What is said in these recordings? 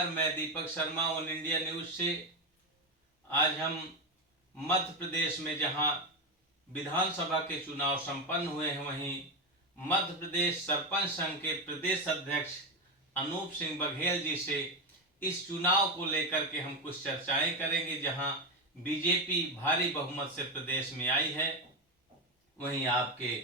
नमस्कार, मैं Deepak Sharma one India news से। आज हम मध्य प्रदेश में जहां विधानसभा के चुनाव संपन्न हुए हैं, वहीं मध्य प्रदेश सरपंच संघ के प्रदेश अध्यक्ष अनूप सिंह बघेल जी से इस चुनाव को लेकर के हम कुछ चर्चाएं करेंगे। जहां बीजेपी भारी बहुमत से प्रदेश में आई है, वहीं आपके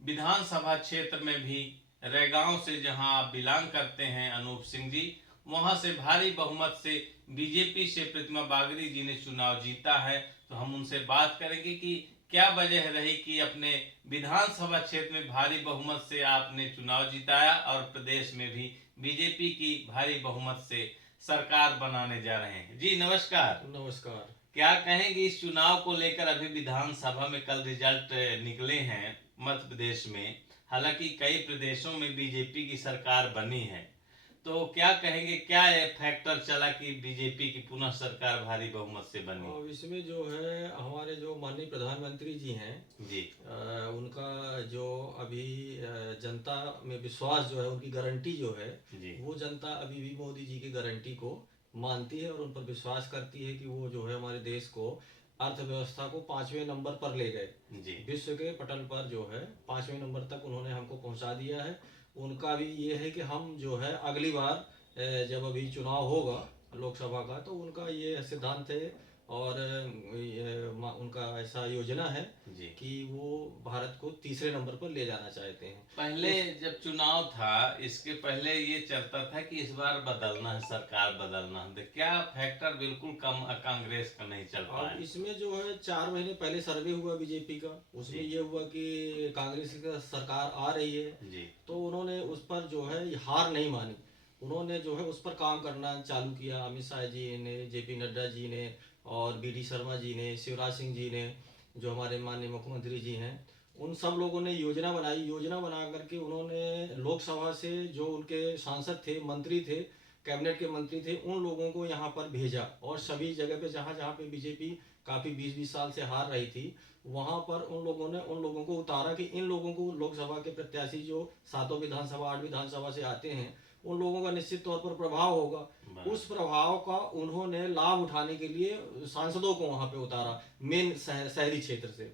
विधानसभा क्षेत्र में भी रैगांव से जहां आप बिलोंग करते हैं अनूप सिंह जी, वहां से भारी बहुमत से बीजेपी से प्रतिमा बागरी जी ने चुनाव जीता है। तो हम उनसे बात करेंगे कि क्या वजह रही कि अपने विधानसभा क्षेत्र में भारी बहुमत से आपने चुनाव जिताया और प्रदेश में भी बीजेपी की भारी बहुमत से सरकार बनाने जा रहे हैं। जी नमस्कार। नमस्कार। क्या कहेंगे इस चुनाव को लेकर? अभी विधानसभा में कल रिजल्ट निकले हैं मध्य प्रदेश में, हालांकि कई प्रदेशों में बीजेपी की सरकार बनी है, तो क्या कहेंगे, क्या फैक्टर चला कि बीजेपी की पुनः सरकार भारी बहुमत से बनी? और इसमें जो है हमारे जो माननीय प्रधानमंत्री जी हैं जी उनका जो अभी जनता में विश्वास जो है, उनकी गारंटी जो है जी वो जनता अभी भी मोदी जी की गारंटी को मानती है और उन पर विश्वास करती है कि वो जो है हमारे देश को अर्थव्यवस्था को 5वें नंबर पर ले गए। जी विश्व के पटल पर जो है 5वें नंबर तक उन्होंने हमको पहुंचा दिया है। उनका भी ये है कि हम जो है अगली बार जब अभी चुनाव होगा लोकसभा का, तो उनका ये सिद्धांत है और उनका ऐसा योजना है जी। कि वो भारत को तीसरे नंबर पर ले जाना चाहते हैं। पहले जब चुनाव था, इसके पहले ये चलता था कि इस बार बदलना है, सरकार बदलना है, तो क्या फैक्टर बिल्कुल कम कांग्रेस का नहीं चल पाया? अब इसमें जो है 4 महीने पहले सर्वे हुआ बीजेपी का, उसमें जी ये हुआ कि कांग्रेस की सरकार आ रही है, जी तो उन्होंने उस पर जो है हार नहीं मानी। उन्होंने जो है उस पर काम करना चालू किया। अमित शाह जी ने, जेपी नड्डा जी ने और बी शर्मा जी ने, शिवराज सिंह जी ने, जो हमारे माननीय मुख्यमंत्री जी हैं, उन सब लोगों ने योजना बनाई। योजना बना करके उन्होंने लोकसभा से जो उनके सांसद थे, मंत्री थे, कैबिनेट के मंत्री थे, उन लोगों को यहाँ पर भेजा और सभी जगह पे जहाँ जहाँ पे बीजेपी काफ़ी 20-20 साल से हार रही थी, वहाँ पर उन लोगों ने उन लोगों को उतारा कि इन लोगों को लोकसभा के प्रत्याशी जो 7 विधानसभा 8 विधानसभा से आते हैं, उन लोगों का निश्चित तौर पर प्रभाव होगा। उस प्रभाव का उन्होंने लाभ उठाने के लिए सांसदों को वहाँ पे उतारा, मेन शहरी क्षेत्र से।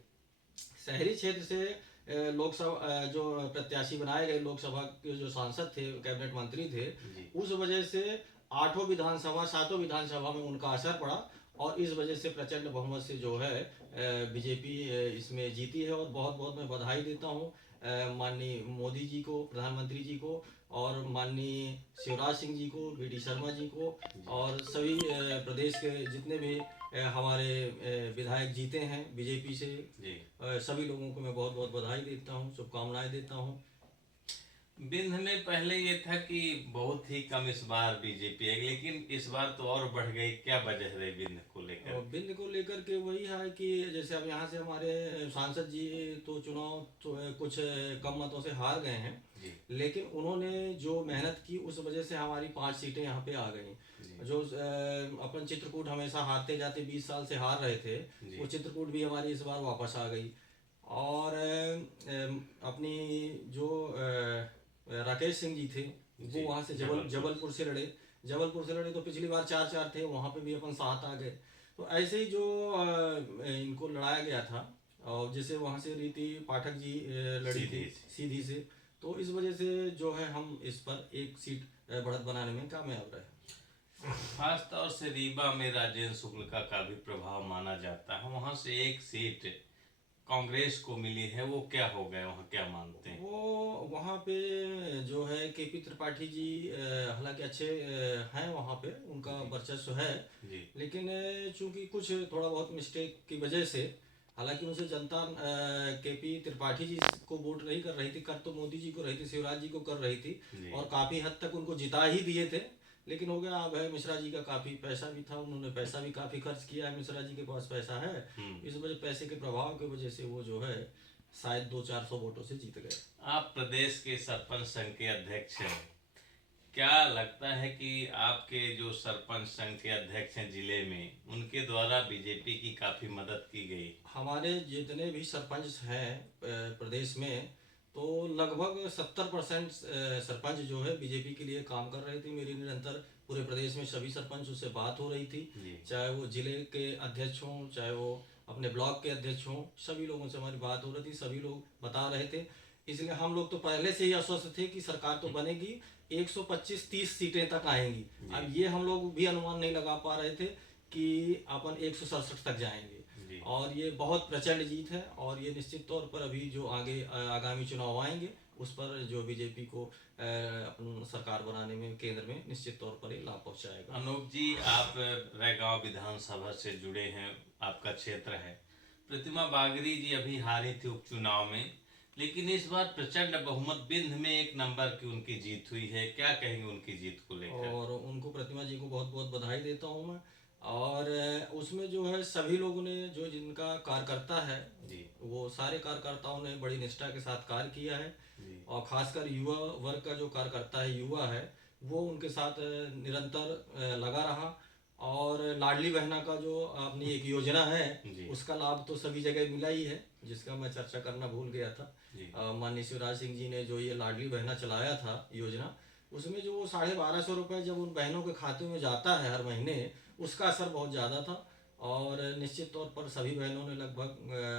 शहरी क्षेत्र से लोकसभा जो प्रत्याशी बनाए गए, लोकसभा के जो सांसद थे, कैबिनेट मंत्री थे, उस वजह से 8 विधानसभा 7 विधानसभा में उनका असर पड़ा और इस वजह से प्रचंड बहुमत से जो है बीजेपी इसमें जीती है। और बहुत बहुत मैं बधाई देता हूँ माननीय मोदी जी को, प्रधानमंत्री जी को, और माननीय शिवराज सिंह जी को, बी शर्मा जी को, और सभी प्रदेश के जितने भी हमारे विधायक जीते हैं बीजेपी से, सभी लोगों को मैं बहुत बहुत बधाई देता हूँ, शुभकामनाएं देता हूँ। विंध्य में पहले ये था कि बहुत ही कम इस बार बीजेपी है, लेकिन इस बार तो और बढ़ गई, क्या वजह रही विंध्य को लेकर? और बिंद को लेकर के वही है कि जैसे अब यहाँ से हमारे सांसद जी तो चुनाव तो कुछ कम मतों से हार गए हैं, लेकिन उन्होंने जो मेहनत की उस वजह से हमारी 5 सीटें यहाँ पे आ गई। जो अपन चित्रकूट हमेशा हारते जाते 20 साल से हार रहे थे, वो चित्रकूट भी हमारी इस बार वापस आ गई। और अपनी जो राकेश सिंह जी थे, वो वहाँ से जबलपुर से लड़े। जबलपुर से लड़े तो पिछली बार 4-4 थे, वहाँ पे भी अपन 7 आ गए। तो ऐसे ही जो इनको लड़ाया गया था, और जैसे वहाँ से रीति पाठक जी लड़ी थी सीधी से, तो इस वजह से जो है हम इस पर 1 सीट बढ़त बनाने में कामयाब रहे। खास तौर से रीवा में राजेंद्र शुक्ल का भी प्रभाव माना जाता है, वहां से 1 सीट कांग्रेस को मिली है, वो क्या हो गए वहाँ, क्या मानते हैं? वो वहाँ पे जो है केपी त्रिपाठी जी हालांकि अच्छे हैं, वहाँ पे उनका वर्चस्व है, लेकिन चूंकि कुछ थोड़ा बहुत मिस्टेक की वजह से, हालांकि उनसे जनता केपी त्रिपाठी जी को वोट नहीं कर रही थी, कर तो मोदी जी को रही थी, शिवराज जी को कर रही थी और काफ़ी हद तक उनको जिता ही दिए थे। लेकिन हो गया अब है, मिश्रा जी का काफ़ी पैसा भी था, उन्होंने पैसा भी काफ़ी खर्च किया है, मिश्रा जी के पास पैसा है, इस वजह पैसे के प्रभाव की वजह से वो जो है शायद 200-400 वोटों से जीत गए। आप प्रदेश के सरपंच संघ के अध्यक्ष हैं, क्या लगता है कि आपके जो सरपंच संघ के अध्यक्ष हैं जिले में, उनके द्वारा बीजेपी की काफ़ी मदद की गई? हमारे जितने भी सरपंच हैं प्रदेश में, तो लगभग 70% सरपंच जो है बीजेपी के लिए काम कर रहे थे। मेरी निरंतर पूरे प्रदेश में सभी सरपंचों से बात हो रही थी, जी चाहे वो जिले के अध्यक्ष हों, चाहे वो अपने ब्लॉक के अध्यक्ष हों, सभी लोगों से हमारी बात हो रही थी, सभी लोग बता रहे थे। इसलिए हम लोग तो पहले से ही आश्वस्त थे कि सरकार तो बनेगी, 125-30 सीटें तक आएंगी। अब ये हम लोग भी अनुमान नहीं लगा पा रहे थे कि अपन 167 तक जाएंगे। जी और ये बहुत प्रचंड जीत है, और ये निश्चित तौर पर अभी जो आगे आगामी चुनाव आएंगे उस पर जो बीजेपी को अपन सरकार बनाने में केंद्र में निश्चित तौर पर ये लाभ पहुंचाएगा। अनूप जी, आप रैगांव विधानसभा से जुड़े हैं, आपका क्षेत्र है। प्रतिमा बागरी जी अभी हारी थी उपचुनाव में, लेकिन इस बार प्रचंड बहुमत बिंद में 1 नंबर की उनकी जीत हुई है। क्या कहेंगे उनकी जीत को लेकर? और उनको, प्रतिमा जी को बहुत बहुत बधाई देता हूँ मैं। और उसमें जो है सभी लोगों ने, जो जिनका कार्यकर्ता है, जी वो सारे कार्यकर्ताओं ने बड़ी निष्ठा के साथ कार्य किया है। जी और खासकर युवा वर्ग का जो कार्यकर्ता है, युवा है, वो उनके साथ निरंतर लगा रहा। और लाडली बहना का जो अपनी एक योजना है, जी उसका लाभ तो सभी जगह मिला ही है, जिसका मैं चर्चा करना भूल गया था। जी माननीय शिवराज सिंह जी ने जो ये लाडली बहना चलाया था योजना, उसमें जो 1250 रुपये जब उन बहनों के खाते में जाता है हर महीने, उसका असर बहुत ज़्यादा था। और निश्चित तौर पर सभी बहनों ने लगभग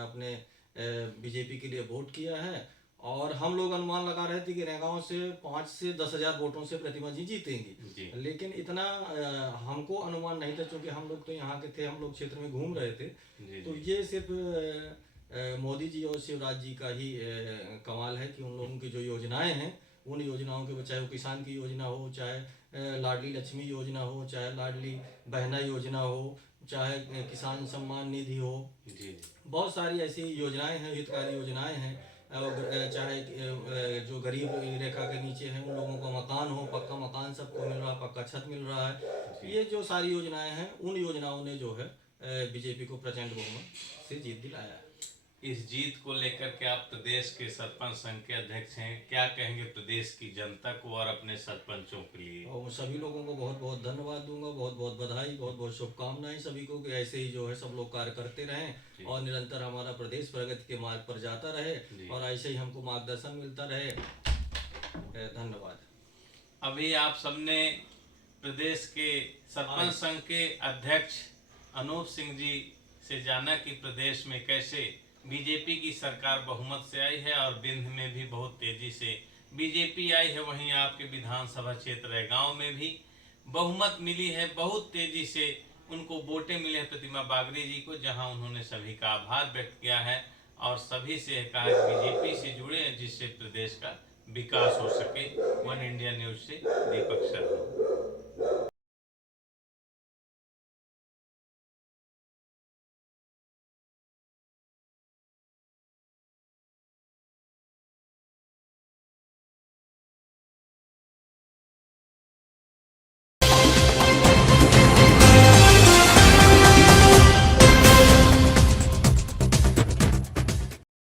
अपने बीजेपी के लिए वोट किया है। और हम लोग अनुमान लगा रहे थे कि नौगांव से 5 से 10 हज़ार वोटों से प्रतिमा जी जीतेंगी, जी लेकिन इतना हमको अनुमान नहीं था, क्योंकि हम लोग तो यहाँ के थे, हम लोग क्षेत्र में घूम रहे थे। जी तो जी ये सिर्फ मोदी जी और शिवराज जी का ही कमाल है कि उन लोगों की जो योजनाएं हैं, उन योजनाओं के, चाहे वो किसान की योजना हो, चाहे लाडली लक्ष्मी योजना हो, चाहे लाडली बहना योजना हो, चाहे किसान सम्मान निधि हो, जी बहुत सारी ऐसी योजनाएं हैं, हितकारी योजनाएं हैं। और चाहे जो गरीब रेखा के नीचे हैं उन लोगों को मकान हो, पक्का मकान सबको मिल रहा है, पक्का छत मिल रहा है। ये जो सारी योजनाएं हैं, उन योजनाओं ने जो है बीजेपी को प्रचंड बहुमत से जीत दिलाया है। इस जीत को लेकर के आप प्रदेश के सरपंच संघ के अध्यक्ष हैं, क्या कहेंगे प्रदेश की जनता को और अपने सरपंचों के लिए? और सभी लोगों को बहुत बहुत धन्यवाद दूंगा, बहुत बहुत बधाई, बहुत बहुत शुभकामनाएं सभी को कि ऐसे ही जो है सब लोग कार्य करते रहें और निरंतर हमारा प्रदेश प्रगति के मार्ग पर जाता रहे और ऐसे ही हमको मार्गदर्शन मिलता रहे। धन्यवाद। अभी आप सबने प्रदेश के सरपंच संघ के अध्यक्ष अनूप सिंह जी से जाना कि प्रदेश में कैसे बीजेपी की सरकार बहुमत से आई है और बिंद में भी बहुत तेजी से बीजेपी आई है। वहीं आपके विधानसभा क्षेत्र रैगांव में भी बहुमत मिली है, बहुत तेजी से उनको वोटें मिले हैं प्रतिमा बागरी जी को, जहां उन्होंने सभी का आभार व्यक्त किया है और सभी से कहा कि बीजेपी से जुड़े, जिससे प्रदेश का विकास हो सके। वन इंडिया न्यूज से दीपक शर्मा।